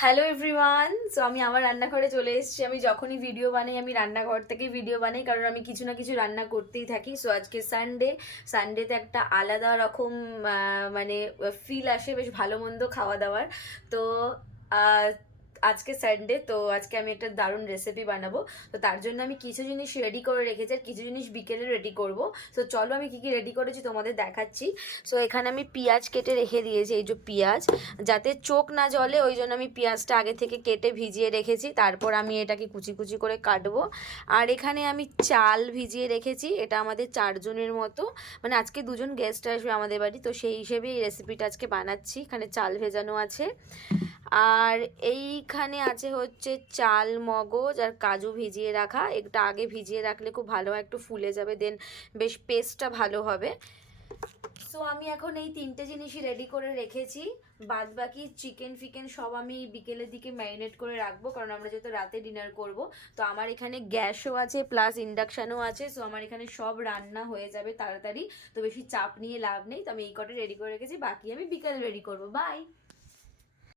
Hello everyone. So আমি আমার রান্নাঘরে চলে এসেছি। আমি যখনই ভিডিও বানাই আমি রান্নাঘর থেকেই ভিডিও বানাই, কারণ আমি কিছু না কিছু রান্না করতেই থাকি। সো আজকে সানডেতে একটা আলাদা রকম মানে ফিল আসে, বেশ ভালো মন্দ খাওয়া দাওয়ার। তো আহ, আজকে সানডে, তো আজকে আমি একটা দারুণ রেসিপি বানাবো। তো তার জন্য আমি কিছু জিনিস রেডি করে রেখেছি আর কিছু জিনিস বিকেলে রেডি করব। তো চলো আমি কি কি রেডি করেছি তোমাদের দেখাচ্ছি। সো এখানে আমি পেঁয়াজ কেটে রেখে দিয়েছি, এই যে পেঁয়াজ, যাতে চোখ না জ্বলে ওই জন্য আমি পেঁয়াজটা আগে থেকে কেটে ভিজিয়ে রেখেছি, তারপর আমি এটাকে কুচি কুচি করে কাটবো। আর এখানে আমি চাল ভিজিয়ে রেখেছি, এটা আমাদের 4 জনের মতো, মানে আজকে 2জন গেস্ট আসবে আমাদের বাড়ি, তো সেই হিসেবে এই রেসিপিটা আজকে বানাচ্ছি। এখানে চাল ভেজানো আছে, আর এইখানে আছে হচ্ছে চাল, মগজ আর কাজু ভিজিয়ে রাখা। এটা আগে ভিজিয়ে রাখলে খুব ভালো হয়, একটু ফুলে যাবে, দেন বেশ পেস্টটা ভালো হবে। সো আমি এখন এই 3টে জিনিসই রেডি করে রেখেছি। বাদ বাকি চিকেন ফিকেন সব আমি বিকেলের দিকে ম্যারিনেট করে রাখবো, কারণ আমরা যেহেতু রাতে ডিনার করব। তো আমার এখানে গ্যাসও আছে প্লাস ইন্ডাকশানও আছে, সো আমার এখানে সব রান্না হয়ে যাবে তাড়াতাড়ি। তো বেশি চাপ নিয়ে লাভ নেই, তো আমি এই কটা রেডি করে রেখেছি, বাকি আমি বিকেলে রেডি করবো। বাই।